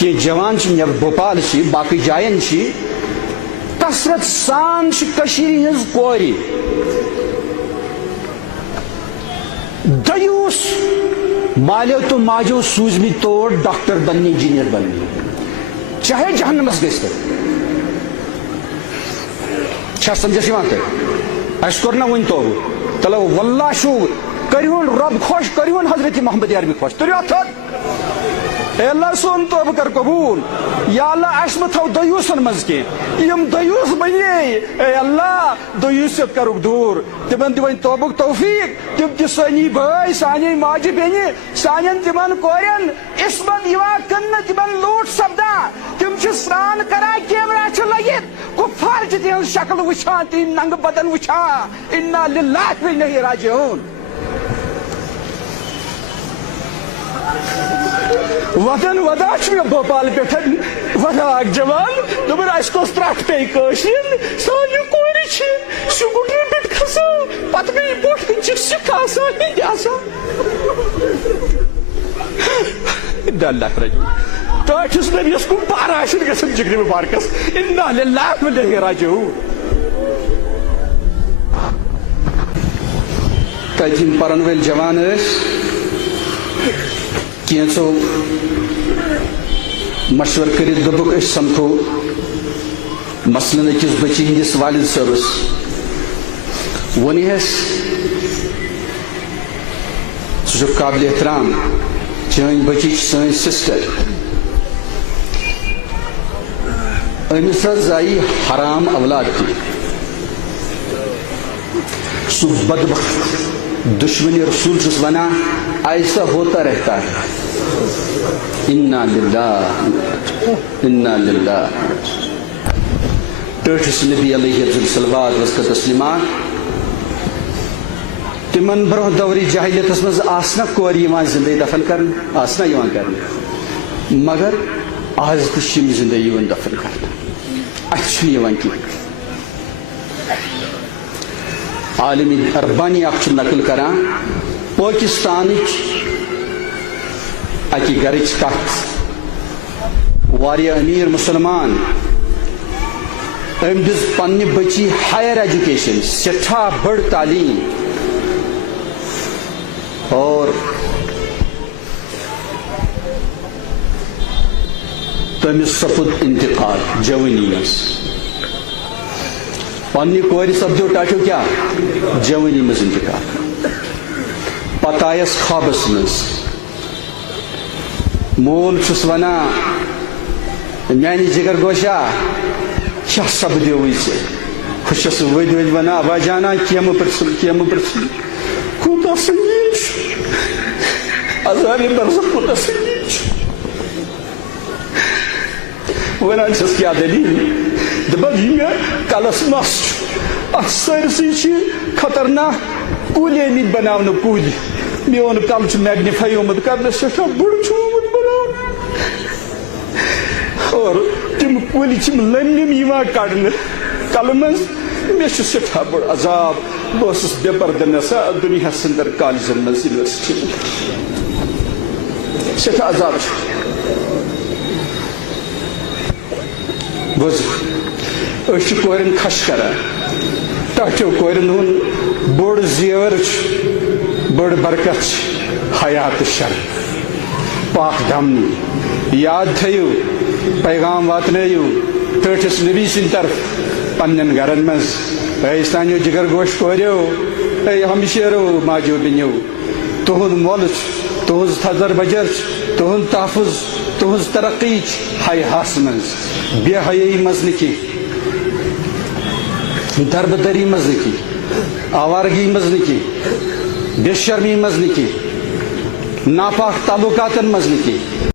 کہ جوان بھوپال باقی جائن کثرت سان ہز کوری دیوس مالیو تو ماجو سوزمی توڑ ڈاکٹر بننی انجینئر بننی چاہے جہنمس گژھِ چھا سمجھس یوان تہ اس کور نا ون توبہ تلو واللہ شو کریون رب خوش کریون حضرت محمد عربی خوش تریو اتھن اے اللہ سون توبہ کر قبول یا اللہ اس مہ تھو دیوسن مز کی یم دیوس بنے اے اللہ دیوس کرک دور تمن دون توبہ توفیق تم تہ سانی بھائی سانی ماجہ بیٚنہِ سانین تمن کورین عصمت یوان کن تمن لوٹ سپدا تم چھ سران کران کیمرہ چھ لگت کفار چھ تہذ شکل وچھان تہذ ننگ بدن وچھان انا للہ و انا الیہ راجعون وطن ودا بھوپال پہ ودا اک جوان دپن اس کس ترٹ پی قشر سانہ کور سکوٹر پہ کھسان پتہ گئی بوٹ کن سکھ آسان ہند آسان اللہ رجو ٹاٹھس نبیس کن پارا گھن جگری مبارکس انا للہ و انا الیہ راجعون تم پرن ول جوان کینچو مشور کرت دبک اس سمکھو مثلاً اکس بچی ہندس والد صبس ونیس سہ قابل احترام چین بچی سن سسٹر امس آئی حرام اولاد تہ سہ بدبخت دشمنی رسول چس ونا ایسا ہوتا رہتا ہے انا للہ انا للہ ٹھس نبی علیہ الصلوات و تسلیمات تمن برہ دوری جاہلیتس مز آسنا کور زندگی دفن کرن آسنا یوان کرن مگر آز تم زندگی دفن کرن اچھی یوان کی عالمی اربانی اخ نقل کران پاکستان اکی گرچ کت واریاہ امیر مسلمان ام دس پنہ بچی ہائر ایجوکیشن سٹھا بڑ تعلیم اور تمس سپد انتقال جوانی مز پنہ کور سپدو ٹاٹو کیا جوانی مز انتقال پتہ آیس خوابس مز مول چھس ونا میانی جگر گوشا کیا سپدو خوشس ود ود ونا ابا جانا کیم پرسن کوتا سنگین عذاب برزخ کوتا سنگین ونان چھس کیا دلیل دپان یہ کلس مس ات سرسی خطرناک کُلۍ آمٕتۍ بناونہٕ کُلۍ میون کل چھ میگنیفائی آمت کرنے سٹھا بڑ آمت بناونہٕ اور تم کُلۍ چھم لٔمۍ کڑنے کلہٕ منٛز مےٚ چھُ سٹھا بڑ عذاب بہٕ اوسُس بے پردٕ نسا دُنیاہس اندر کالجن منٛز یونیورسٹی سٹھا عذاب چھُ بوز أسۍ چھِ کورٮ۪ن کھش کران ٹاٹھیو کورٮ۪ن ہُنٛد بوڑ زیور بڑ برکت حیات شرف پاک دامنی یاد تھیو پیغام واتنیو ٹھٹھس نبی سن طرف پنن گرن مز اے سانیو جگر گوش کوریو اے ہمشیرو ماجو بنیو تہند مول تہذ تھزر بجر تہند تحفظ تہذ ترقی ہائی ہاس مز بے حیائی مز نکی دربدری مز نکی آوارگی مز نکی بے شرمی مز نکی ناپاک تعلقاتن مز نکی